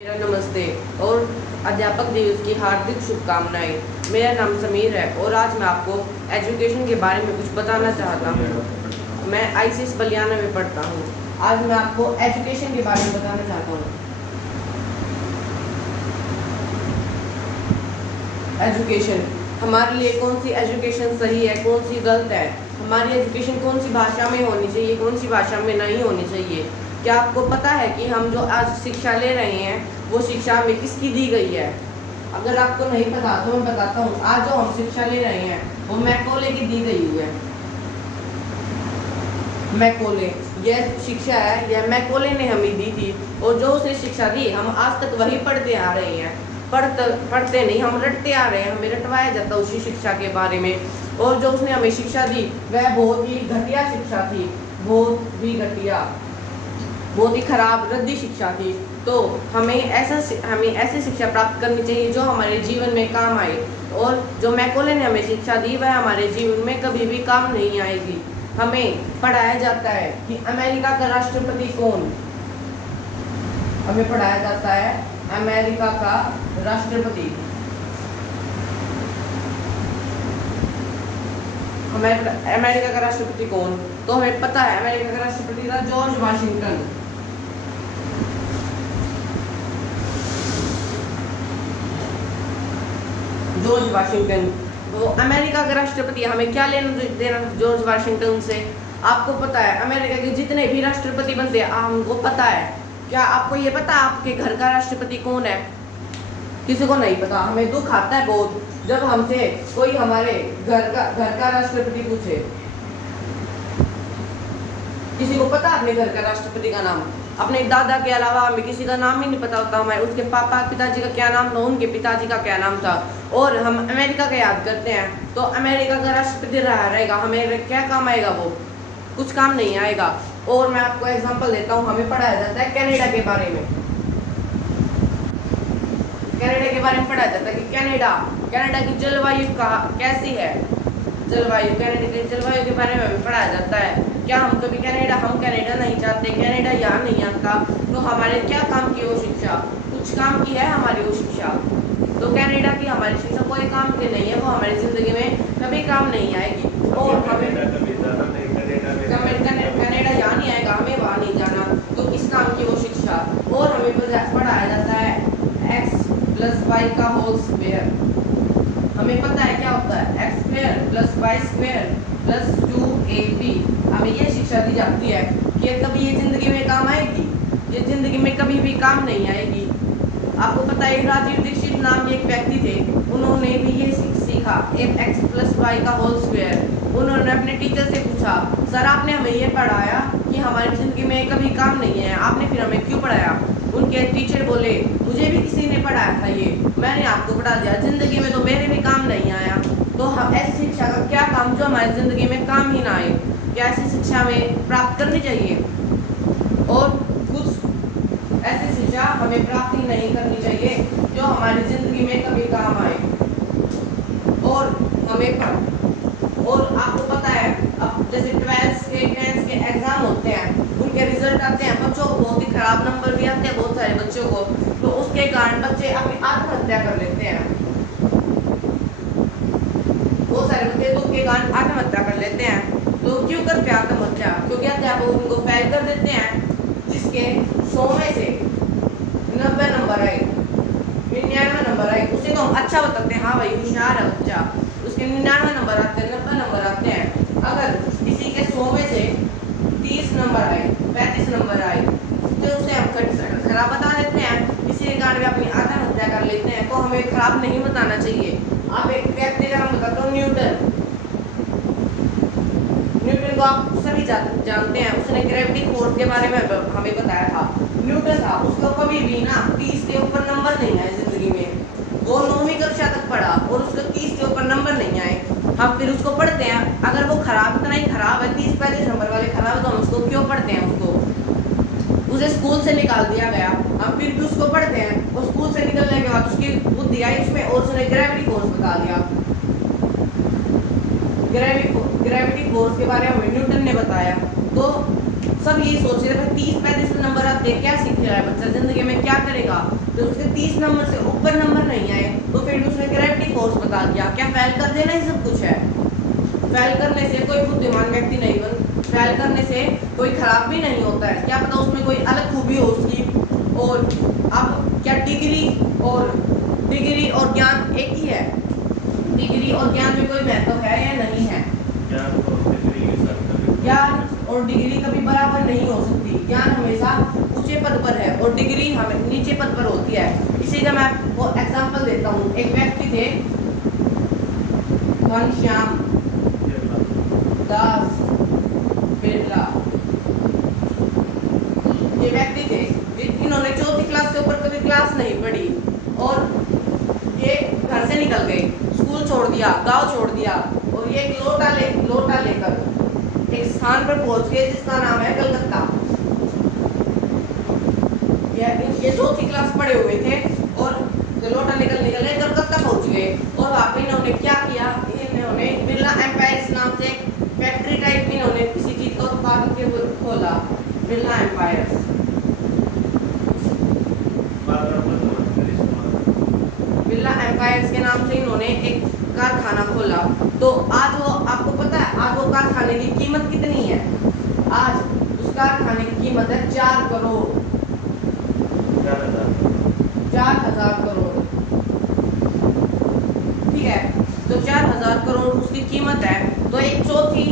मेरा नमस्ते और अध्यापक दिवस की हार्दिक शुभकामनाएं। मेरा नाम समीर है और आज मैं आपको एजुकेशन के बारे में कुछ बताना चाहता हूँ। मैं आईसीएस बलियाना में पढ़ता हूँ। आज मैं आपको एजुकेशन के बारे में बताना चाहता हूँ। एजुकेशन हमारे लिए कौन सी एजुकेशन सही है, कौन सी गलत है, हमारी एजुकेशन कौन सी भाषा में होनी चाहिए, कौन सी भाषा में नहीं होनी चाहिए। क्या आपको पता है कि हम जो आज शिक्षा ले रहे हैं वो शिक्षा हमें किसकी दी गई है? अगर आपको नहीं पता तो मैं बताता हूँ। आज जो हम शिक्षा ले रहे हैं वो मैकॉले की दी गई हुई है। मैकॉले यह शिक्षा है, यह मैकॉले ने हमें दी थी और जो उसने शिक्षा दी हम आज तक वही पढ़ते आ रहे हैं। पढ़ते नहीं, हम रटते आ रहे हैं, हमें रटवाया जाता उसी शिक्षा के बारे में। और जो उसने हमें शिक्षा दी वह बहुत ही घटिया शिक्षा थी, बहुत ही खराब रद्दी शिक्षा थी। तो हमें ऐसी शिक्षा प्राप्त करनी चाहिए जो हमारे जीवन में काम आए। और जो मैकॉले ने हमें शिक्षा दी वह हमारे जीवन में कभी भी काम नहीं आएगी। हमें पढ़ाया जाता है कि अमेरिका का राष्ट्रपति कौन? हमें पढ़ाया जाता है अमेरिका का राष्ट्रपति। अमेरिका का राष्ट्रपति कौन? तो हमें पता है अमेरिका का राष्ट्रपति था जॉर्ज वाशिंगटन। जॉर्ज वाशिंगटन वो अमेरिका का राष्ट्रपति। हमें क्या लेना देना जॉर्ज वाशिंगटन से? आपको पता है अमेरिका के जितने भी राष्ट्रपति बनते हैं हमको पता है। क्या आपको ये पता है आपके घर का राष्ट्रपति कौन है? किसी को नहीं पता। हमें दुख आता है बहुत जब हमसे कोई हमारे घर का राष्ट्रपति पूछे। किसी को पता अपने घर का राष्ट्रपति का नाम? अपने दादा के अलावा हमें किसी का नाम ही नहीं पता होता। हमें उसके पिताजी का क्या नाम था, उनके पिताजी का क्या नाम था। और हम अमेरिका का याद करते हैं तो अमेरिका का राष्ट्रपति रहेगा, हमें क्या काम आएगा? वो कुछ काम नहीं आएगा। और मैं आपको एग्जांपल देता हूँ। हमें पढ़ाया जाता है कनाडा के बारे में। कनाडा के बारे में पढ़ाया जाता है कि कनाडा की जलवायु कैसी है। कनाडा की जलवायु के बारे में पढ़ाया जाता है। क्या हम कनाडा नहीं चाहते? कनाडा यहाँ नहीं आता तो हमारे क्या काम की वो शिक्षा? कुछ काम की है हमारी वो शिक्षा। तो कनाडा की हमारी शिक्षा कोई काम की नहीं है, वो हमारी जिंदगी में कभी काम नहीं आएगी। और हमें कनाडा यहाँ नहीं आएगा, हमें वहाँ नहीं जाना, तो किस काम की वो शिक्षा? और हमें पढ़ाया जाता है x + y का होल स्क्वायर। हमें पता है क्या होता है x² + y² + 2ab। हमें ये शिक्षा दी जाती है कि कभी ये जिंदगी में काम आएगी, ये जिंदगी में कभी भी काम नहीं आएगी। आपको पता है राजीव दीक्षित नाम के एक व्यक्ति थे, उन्होंने भी ये सीखा x + y का होल स्क्वायर। उन्होंने अपने टीचर से पूछा, सर आपने हमें ये पढ़ाया कि हमारी ज़िंदगी में कभी काम नहीं है, आपने फिर हमें क्यों पढ़ाया? उनके टीचर बोले, मुझे भी किसी ने पढ़ाया था ये, मैंने आपको पढ़ा दिया, ज़िंदगी में तो मेरे भी काम नहीं आया। तो हम ऐसी शिक्षा का क्या काम जो हमारी ज़िंदगी में काम ही ना आए? क्या ऐसी शिक्षा हमें प्राप्त करनी चाहिए? और कुछ ऐसी शिक्षा हमें प्राप्त ही नहीं करनी चाहिए जो हमारी ज़िंदगी में कभी काम आए। और आपको पता है अब जैसे 12th के 10th के एग्जाम होते हैं, उनके रिजल्ट आते हैं, बच्चों को बहुत ही खराब नंबर भी आते हैं, बहुत सारे बच्चों को। तो उसके कारण बच्चे अपनी आत्महत्या कर लेते हैं। बहुत सारे बच्चे दुख के कारण आत्महत्या कर लेते हैं। तो क्यों करते हैं आत्महत्या? क्योंकि अध्यापक उनको फेल कर देते हैं। जिसके 100 में से 90 नंबर आए, 99 नंबर आए, उसे तो हम अच्छा बताते हैं, हाँ भाई होशियार है बच्चा। उसके 99 नंबर आते हैं, 90 नंबर आते हैं। अगर किसी के 100 में से 30 नंबर आए, 35 नंबर आए, तो उसे हम खराब बता देते हैं। इसी के कारण वे अपनी आत्महत्या कर लेते हैं। तो हमें खराब नहीं बताना चाहिए। आप एक व्यक्ति का नाम बताता हूँ, न्यूटन को आप सभी जानते हैं। उसने ग्रेविटी फोर्स के बारे में हमें बताया था। न्यूटन था, उसको कभी भी ना 30 के ऊपर नंबर नहीं आए जिंदगी में। वो 9वीं कक्षा तक पढ़ा और उसको 30 के ऊपर नंबर नहीं आए। हम फिर उसको पढ़ते हैं। अगर वो इतना ही खराब है, 30-35 नंबर वाले खराब है, तो हम उसको क्यों पढ़ते हैं? उसे स्कूल से निकाल दिया गया, हम फिर भी उसको पढ़ते हैं। और स्कूल से निकलने के बाद उसकी बुद्धि आई उसमें और उसने ग्रेविटी फोर्स बता दिया। ग्रेविटी फोर्स के बारे में न्यूटन ने बताया। तो सब यही सोच रहे थे 30-35 नंबर आते क्या सीख रहा है बच्चा, जिंदगी में क्या करेगा? तो उसके 30 नंबर से ऊपर नंबर नहीं आए तो फिर उसने ग्रेविटी फोर्स बता दिया। क्या फेल कर देना ही सब कुछ है? फेल करने से कोई बुद्धिमान व्यक्ति नहीं बन, फेल करने से कोई खराब भी नहीं होता है। क्या पता उसमें कोई अलग खूबी हो उसकी। और अब क्या डिग्री और ज्ञान एक ही है? डिग्री और ज्ञान में कोई महत्व है या नहीं है? ज्ञान और डिग्री कभी बराबर नहीं हो सकती। ज्ञान हमेशा ऊंचे पद पर है और डिग्री हमें नीचे पद पर होती है। इसी का मैं आपको एग्जांपल देता हूँ। एक व्यक्ति थे घनश्याम दास बिरला, ये व्यक्ति थे इन्होंने चौथी क्लास से ऊपर कभी क्लास नहीं पढ़ी और ये घर से निकल गए, स्कूल छोड़ दिया, गांव छोड़ दिया और ये एक लोटा लेकर एक स्थान पर पहुंच गए जिसका नाम है कलकत्ता। ये चौथी क्लास पढ़े हुए थे और लोटा लेकर निकले कलकत्ता पहुंच गए और वहां पे इन्होंने क्या किया, इन्होंने बिरला एम्पायर्स नाम से फैक्ट्री टाइप इन्होंने किसी चीज का उत्पादन के खोला, बिरला एम्पायर्स। बिरला एम्पायर्स के नाम से इन्होंने एक कारखाना खोला। तो आज वो आपको पता है आज वो कारखाने की कीमत कितनी है? आज उस कारखाने की कीमत है 4 करोड़ 4,000 करोड़। ठीक है, तो 4,000 करोड़ उसकी कीमत है। तो एक चौथी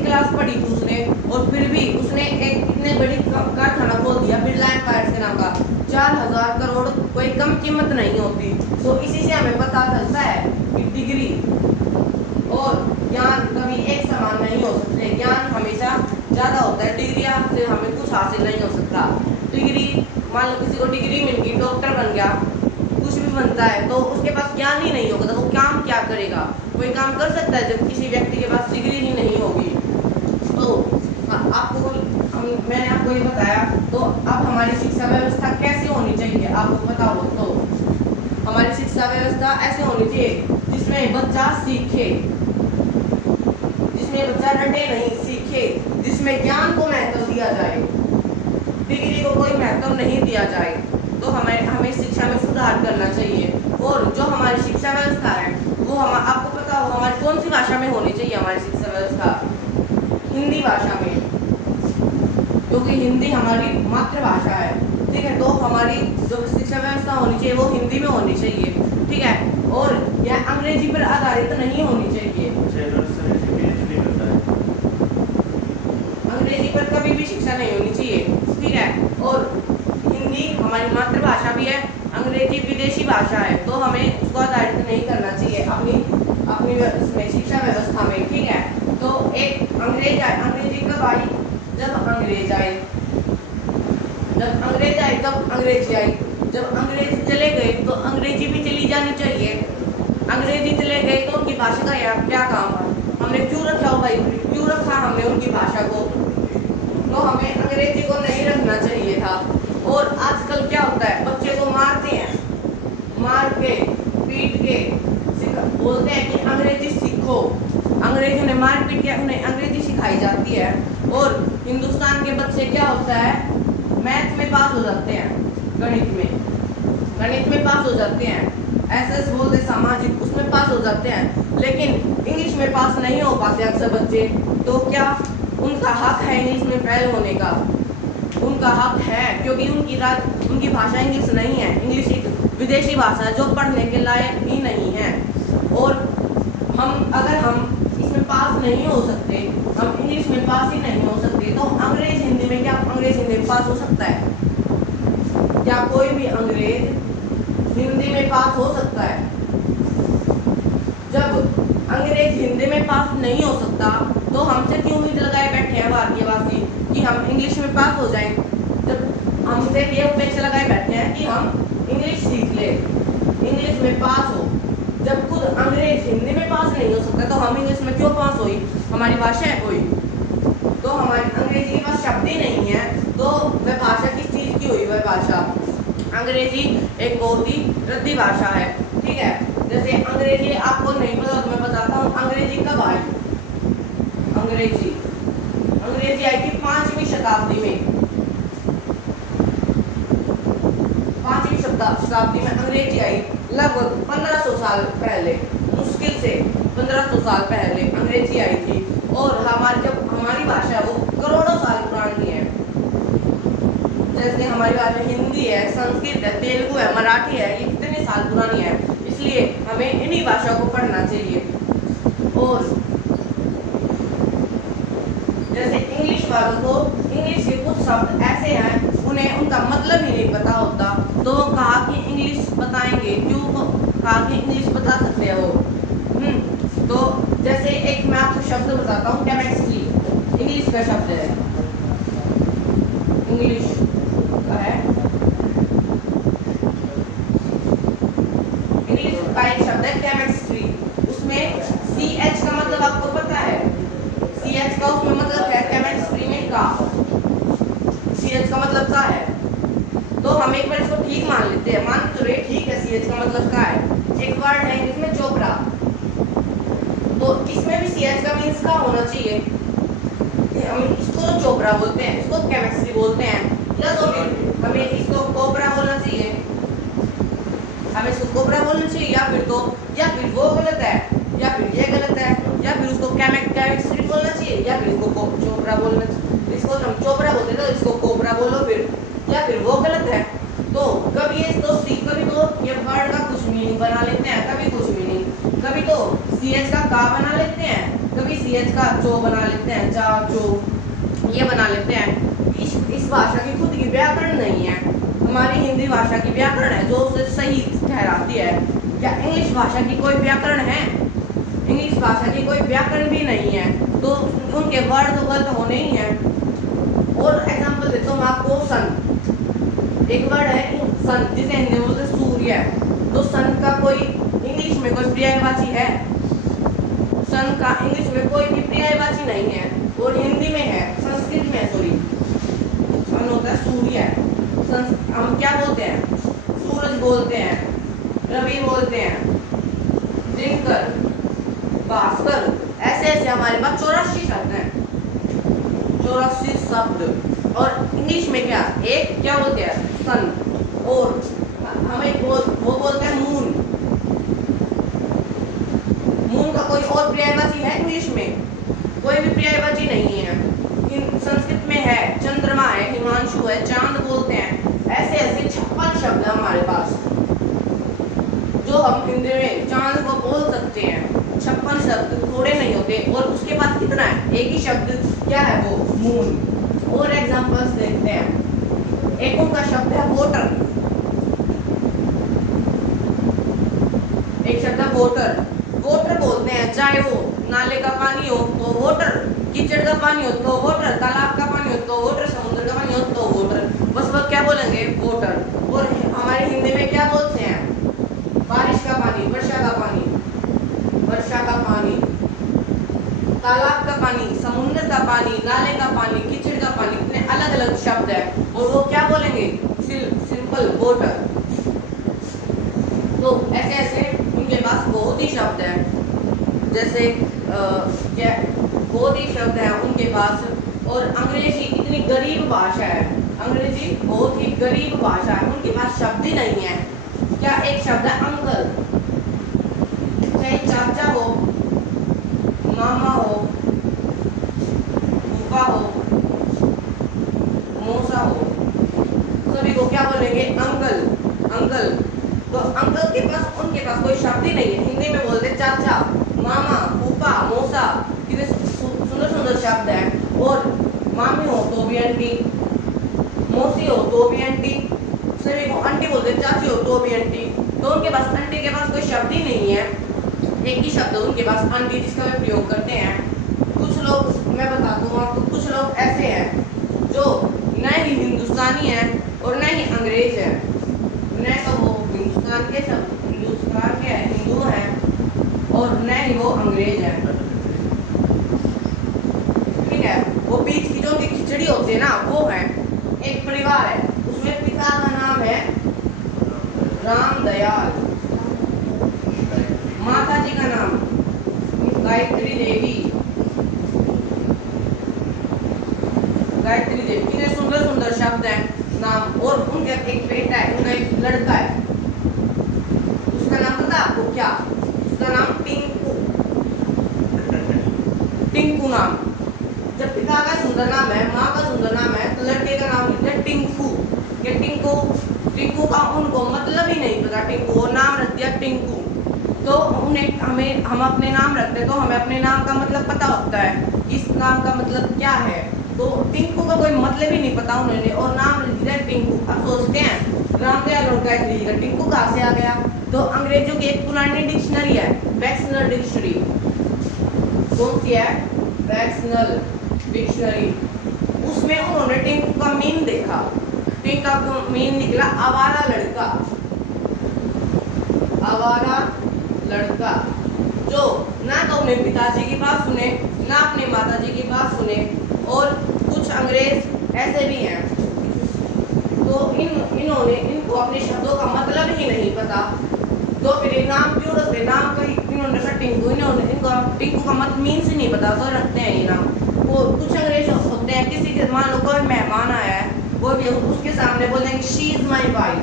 क्लास पढ़ी थी उसने और फिर भी उसने एक इतने बड़ी कारखाना खोल दिया बिरला एम्पायर्स के नाम का। 4,000 करोड़ कोई कम कीमत नहीं होती। तो इसी से हमें पता चलता है कि डिग्री और ज्ञान कभी एक समान नहीं हो सकते। ज्ञान हमेशा ज़्यादा होता है, डिग्री से हमें कुछ हासिल नहीं हो सकता। डिग्री मान लो किसी को डिग्री मिल गई, डॉक्टर बन गया, कुछ भी बनता है, तो उसके पास ज्ञान ही नहीं होगा तो वो काम क्या करेगा? कोई काम कर सकता है जब किसी व्यक्ति के पास डिग्री ही नहीं होगी? तो मैंने आपको ये बताया। तो अब हमारी शिक्षा व्यवस्था कैसे होनी चाहिए आपको पता हो तो? हमारी शिक्षा व्यवस्था ऐसे होनी चाहिए जिसमें बच्चा सीखे, जिसमें बच्चा रटे नहीं, सीखे, जिसमें ज्ञान को महत्व दिया जाए, डिग्री को कोई महत्व नहीं दिया जाए। तो हमें शिक्षा में सुधार करना चाहिए। और जो हमारी शिक्षा व्यवस्था है वो आपको पता हो हमारी कौन सी भाषा में होनी चाहिए? हमारी शिक्षा व्यवस्था हिंदी भाषा में, क्योंकि हिंदी हमारी मातृभाषा है। ठीक है, तो हमारी जो शिक्षा व्यवस्था होनी चाहिए वो हिंदी में होनी चाहिए। ठीक है, और यह अंग्रेजी पर आधारित नहीं होनी चाहिए। अंग्रेजी पर कभी भी शिक्षा नहीं होनी चाहिए। ठीक है, और हिंदी हमारी मातृभाषा भी है, अंग्रेजी विदेशी भाषा है, तो हमें उसको आधारित नहीं करना चाहिए अपनी शिक्षा व्यवस्था में। ठीक है, तो एक अंग्रेजी कब आई? जब अंग्रेज आए तब अंग्रेजी आई। जब अंग्रेज चले गए तो अंग्रेजी भी चली जानी चाहिए। अंग्रेजी चले गए तो उनकी भाषा का यार क्या काम है? हमने क्यों रखा हो भाई, क्यों रखा हमने उनकी भाषा को? तो हमें अंग्रेजी को नहीं रखना चाहिए था। और आजकल क्या होता है, बच्चे को मारते हैं, मार के पीट के बोलते हैं कि अंग्रेजी सीखो। अंग्रेजों ने मार पीट के उन्हें अंग्रेजी सिखाई जाती है। और हिंदुस्तान के बच्चे क्या होता है, मैथ में पास हो जाते हैं, गणित में पास हो जाते हैं, एसएस बोलते सामाजिक उसमें पास हो जाते हैं, लेकिन इंग्लिश में पास नहीं हो पाते अक्सर बच्चे। तो क्या उनका हक है इंग्लिश में फेल होने का? उनका हक है, क्योंकि उनकी भाषा इंग्लिश नहीं है। इंग्लिश एक विदेशी भाषा है जो पढ़ने के लायक ही नहीं है। और अगर हम इसमें पास नहीं हो सकते, हम इंग्लिश में पास ही नहीं हो सकते, तो अंग्रेज हिंदी में पास हो सकता है? क्या कोई भी अंग्रेज हिंदी में पास हो सकता है? जब अंग्रेज हिंदी में पास नहीं हो सकता तो हमसे क्यों उम्मीद लगाए बैठे हैं भारतीयवासी कि हम इंग्लिश में पास हो जाएं? जब हमसे ये अपेक्षा लगाए बैठे हैं कि हम इंग्लिश सीख ले, इंग्लिश में पास हो। जब खुद अंग्रेज हिंदी में पास नहीं हो सकता तो हम इंग्लिश में क्यों पास हुई? हमारी भाषा है कोई? तो हमारी अंग्रेजी के पास शब्द ही नहीं है, तो वह भाषा किस चीज़ की हुई? वह भाषा अंग्रेजी एक बहुत ही रद्दी भाषा है। ठीक है, जैसे अंग्रेजी आपको नहीं पता तो मैं बताता हूँ अंग्रेजी कब आई। अंग्रेजी आई थी 5वीं शताब्दी में। 5वीं शताब्दी में अंग्रेजी आई, लगभग 1500 साल पहले, मुश्किल से 1500 साल पहले अंग्रेजी आई थी। और हमारी भाषा वो करोड़ों साल पुरानी है। जैसे हमारी भाषा हिंदी है, संस्कृत है, तेलुगु है, मराठी है, ये कितने साल पुरानी है। इसलिए हमें इन्हीं भाषा को पढ़ना चाहिए। और जैसे इंग्लिश वालों को इंग्लिश के कुछ शब्द ऐसे हैं उन्हें उनका मतलब ही नहीं पता होता, तो वो कहा कि इंग्लिश बताएंगे, क्यों कहा कि इंग्लिश बता सकते हैं वो। तो जैसे एक मैं आपको शब्द बताता हूँ, केमिस्ट्री इंग्लिश का शब्द है, इंग्लिश का है, इंग्लिश का एक शब्द है केमिस्ट्री। उसमें CH का मतलब आपको पता है, CH का उसमें मतलब है केमिस्ट्री में का, CH का मतलब का है। तो हम एक बार इसको ठीक मान लेते हैं, मान तो रहे ठीक है CH का मतलब का है। एक वर्ड है इंग्लिश में चोपड़ा, तो इसमें भी CH का मीन्स का होना चाहिए। हम इसको तो चोपड़ा बोलते हैं, इसको केमिस्ट्री बोलते हैं, या तो फिर हमें इसको कोबरा बोलना चाहिए, हमें इसको कोबरा बोलना चाहिए, या फिर वो गलत है, या फिर ये गलत है, या फिर उसको केमिस्ट्री बोलना चाहिए, या फिर इसको चोपड़ा बोलना चाहिए। इसको हम चोपड़ा बोलते हैं तो इसको कोबरा बोलो फिर, या फिर वो गलत है। तो कभी तो ये वर्ड का कुछ मीनिंग बना लेते हैं, कभी कुछ मीनिंग, कभी तो CH का बना लेते हैं, कभी CH का चो बना लेते हैं, चा चो ये बना लेते हैं। इस भाषा की खुद की व्याकरण नहीं है, हमारी हिंदी भाषा की व्याकरण है जो उसे सही ठहराती है। क्या इंग्लिश भाषा की कोई व्याकरण है? इंग्लिश भाषा की कोई व्याकरण भी नहीं है, तो उनके वर्ड तो गलत होने ही हैं। और एग्जांपल देता हूँ आपको, सन एक वर्ड है सन, जिसे हिंदी में बोलते हैं सूर्य। तो सन का कोई इंग्लिश में कोई पर्यायवाची है? सन का इंग्लिश में कोई भी पर्यायवाची नहीं है, और हिंदी में है, संस्कृत में है, सॉरी, सन होता है सूर्य। हम क्या बोलते हैं? सूरज बोलते हैं, रवि बोलते हैं, दिनकर, भास्कर, ऐसे हमारे पास 84 शब्द हैं, 84 शब्द। और इंग्लिश में एक क्या बोलते हैं? सन। और हमें वो बोलते हैं मून। मून का कोई और पर्यायवाची है इंग्लिश में? कोई भी पर्यायवाची नहीं है। संस्कृत में है चंद्रमा है, हिमांशु है, चांद बोलते हैं। ऐसे 56 शब्द है हमारे पास, जो हम हिंदी में चांद को बोल सकते हैं। 56 शब्द थोड़े नहीं होते। और उसके पास कितना है? एक ही शब्द, क्या है वो? मून। और एग्जांपल्स देखते हैं। एक उनका शब्द है वोटर, एक शब्द है वोटर। वोटर बोलते हैं, चाहे वो नाले का पानी हो तो वोटर, कीचड़ का पानी हो तो वोटर, तालाब का पानी हो तो वोटर, समुद्र का पानी हो तो वोटर। बस वो क्या बोलेंगे? वोटर। और हमारे हिंदी में क्या बोलते हैं? बारिश का पानी, वर्षा का पानी, वर्षा का पानी, तालाब का पानी, समुद्र का पानी, नाले का पानी, कीचड़ का पानी, इतने अलग अलग शब्द है। और वो क्या बोलेंगे? Simple voter. तो ऐसे ऐसे उनके पास बहुत ही शब्द है, जैसे क्या बहुत ही शब्द है उनके पास। और अंग्रेजी इतनी गरीब भाषा है, अंग्रेजी बहुत ही गरीब भाषा है, उनके पास शब्द ही नहीं है। क्या एक शब्द है अंकल, चाहे चाचा हो, मामा हो, फूफा हो, मौसा हो, सभी को क्या बोलेंगे? Uncle, uncle. तो अंकल के पास उनके पास कोई शब्द ही नहीं है। हिंदी में बोलते चाचा, मामा, फूफा, मौसा, कितने सुंदर सुंदर शब्द हैं। और मामी हो तो भी आंटी, मौसी हो तो भी आंटी, सभी को आंटी बोलते, चाची हो तो भी आंटी। तो उनके पास आंटी के पास कोई शब्द ही नहीं है, एक ही शब्द उनके पास आंटी, जिसका वे प्रयोग करते हैं। कुछ लोग, मैं बताता हूँ आपको, कुछ लोग ऐसे हैं जो न ही हिंदुस्तानी है और न ही अंग्रेज है, न तो वो हिंदुस्तान के हिंदू हैं और न ही वो अंग्रेज हैं। ठीक है, वो बीच की जो उनकी खिचड़ी होती है ना, वो है। एक परिवार है, उसमें पिता का नाम है रामदयाल, माता जी का नाम गायत्री देवी, गायत्री देवी। कितने सुंदर सुंदर शब्द हैं। नाम, और उनके एक बेटा है, उनका एक लड़का है, उसका नाम पता है आपको क्या? उसका नाम टिंकू, टिंकू नाम। जब पिता का सुंदर नाम है, माँ का सुंदर नाम है, तो लड़के का नाम लिखते हैं टिंकू। ये टिंकू, टिंकू का उनको मतलब ही नहीं पता, टिंकू और नाम रख दिया टिंकू। तो उन्हें हम अपने नाम रखते हैं तो हमें अपने नाम का मतलब पता होता है, इस नाम का मतलब क्या है। तो टिंकू का कोई मतलब ही नहीं पता उन्होंने, और नाम लिख दिया टिंकू। अब सोचते हैं रामदयाल उनका एक टिंकू कहाँ से आ गया? तो अंग्रेजों की एक पुरानी डिक्शनरी है, वैक्सनल डिक्शनरी। कौन सी है? वैक्सनल डिक्शनरी। उसमें उन्होंने टिंकू का मीन देखा, टिंकू का मीन निकला आवारा लड़का, आवारा लड़का, जो ना तो अपने पिताजी की बात सुने, ना अपने माताजी की बात सुने, और कुछ अंग्रेज ऐसे भी हैं तो इन्होंने इनको अपने शब्दों का मतलब ही नहीं पता, तो फिर ये नाम क्यों रखते? नाम का इन्होंने रखा टिंकू, इन्होंने इनको टिंकू का मतलब मीन्स ही नहीं पता तो रखते हैं ये नाम। वो कुछ अंग्रेज होते हैं, किसी के मान लो कोई मेहमान आया है, वो भी उसके सामने बोलेंगे she is my wife,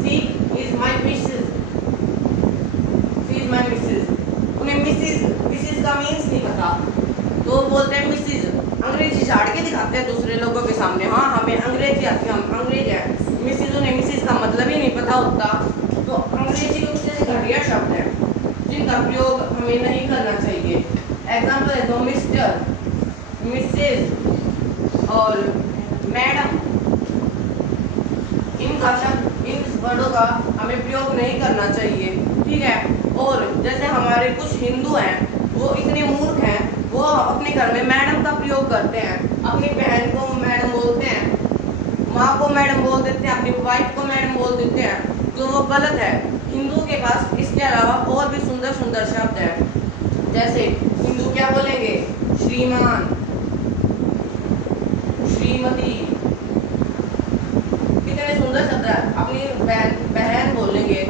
she is my missus, she is my missus. उन्हें मिसेज का मीन्स नहीं पता, तो बोलते हैं मिसेज। अंग्रेजी झाड़ के दिखाते हैं दूसरे लोगों के सामने, हाँ हमें अंग्रेजी आती है, हम अंग्रेज हैं। मिसेज, उन्हें मिसेज का मतलब ही नहीं पता होता। तो अंग्रेजी कुछ घटिया शब्द है जिनका प्रयोग हमें नहीं करना चाहिए। एग्जाम्पल है तो मिस्टर, मिसेज और मैडम, इनका शब्द, इन वर्डों का हमें प्रयोग नहीं करना चाहिए, ठीक है। और जैसे हमारे कुछ हिंदू हैं, वो इतने मूर्ख हैं, वो अपने घर में मैडम का प्रयोग करते हैं, अपनी बहन को मैडम बोलते हैं, माँ को मैडम बोल देते हैं, अपनी वाइफ को मैडम बोल देते हैं, तो वो गलत है। हिंदू के पास इसके अलावा और भी सुंदर सुंदर शब्द हैं। जैसे हिंदू क्या बोलेंगे? श्रीमान, श्रीमती, कितने सुंदर शब्द है। अपनी बहन बोलेंगे,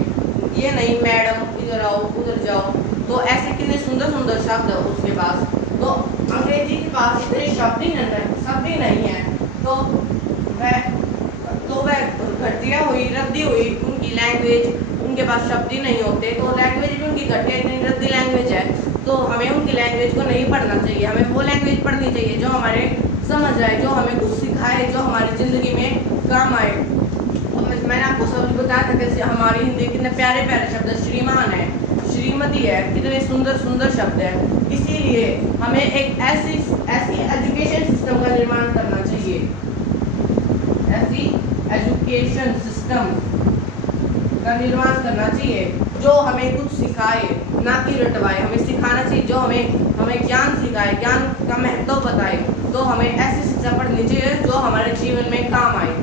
ये नहीं मैडम, इधर आओ उधर जाओ, तो ऐसे कितने सुंदर सुंदर शब्द है उसके पास। तो अंग्रेजी के पास इतने शब्द ही नहीं है, तो वह घटिया हुई, रद्दी हुई उनकी लैंग्वेज, उनके पास शब्द ही नहीं होते, तो लैंग्वेज भी उनकी घटिया, इतनी रद्दी लैंग्वेज है, तो हमें उनकी लैंग्वेज को नहीं पढ़ना चाहिए। हमें वो लैंग्वेज पढ़नी चाहिए जो हमारे समझ आए, जो हमें कुछ सिखाए, जो हमारी ज़िंदगी में काम आए। मैंने आपको सब बताया था कि हमारी हिंदी कितने प्यारे प्यारे शब्द है, श्रीमान है, श्रीमती है, कितने सुंदर सुंदर शब्द है। इसीलिए हमें एक ऐसी एजुकेशन सिस्टम का निर्माण करना चाहिए, ऐसी एजुकेशन सिस्टम का निर्माण करना चाहिए जो हमें कुछ सिखाए, ना कि रटवाए। हमें सिखाना चाहिए जो हमें ज्ञान सिखाए, ज्ञान का महत्व बताए। तो हमें ऐसी शिक्षा पढ़नी चाहिए जो हमारे जीवन में काम आए।